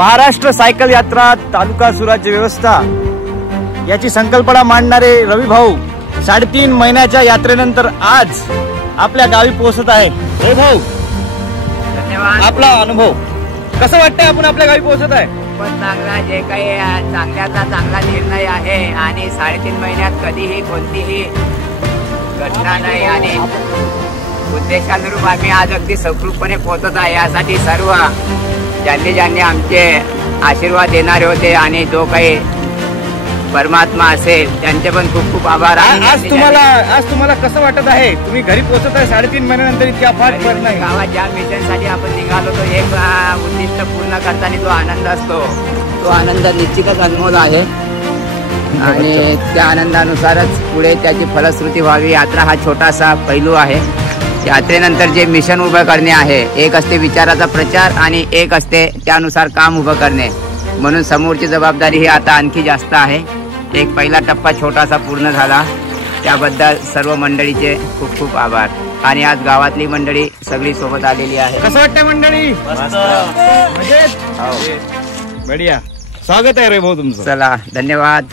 Maharashtra cycle यात्रा तालुका सुराज्य व्यवस्था याची संकल्पना मांडणारे रवी भाऊ 3.5 महिन्याच्या यात्रेनंतर आज आपल्या गावी पोहोचत आहे। रवी भाऊ, धन्यवाद। आपला अनुभव कसं वाटतंय? आपण आपल्या गावी पोहोचत आहे। पण चांगला, जे काही चांगल्याचा चांगला निर्णय आहे आणि 3.5 महिन्यात कधीही कोणतीही घटना नाही आणि उद्देशानुरूप आम्ही आज अगदी सकृपपणे पोहोचत आहे। यासाठी सर्व ज्यांनी आमचे आशीर्वाद देणारे होते आणि जो काही परमात्मा असेल त्यांचे पण खूप खूप आभार। आज तुम्हाला कसं वाटत आहे? तुम्ही घरी पोहोचत आहे 3.5 महिन्यानंतर, इतक्या फाट नाही गावात ज्या मिशनसाठी आपण निघालो तो एक उद्दिष्ट पूर्ण करताना जो आनंद असतो तो आनंद निश्चितच अनमोल आहे आणि त्या आनंदानुसारच पुढे त्याची फलश्रुती व्हावी। यात्रा हा छोटासा पैलू आहे। यात्रेनंतर जे मिशन उभं करणे आहे, एक असते विचाराचा प्रचार आणि एक असते त्यानुसार काम उभं करणे, म्हणून समोरची जबाबदारी ही आता आणखी जास्त आहे। एक पहिला टप्पा छोटासा पूर्ण झाला, त्याबद्दल सर्व मंडळीचे खूप खूप आभार। आणि आज गावातली मंडळी सगळी सोबत आलेली आहे। कसं वाटतंय मंडळी? बढिया, स्वागत आहे रे भाऊ तुमचं। चला, धन्यवाद।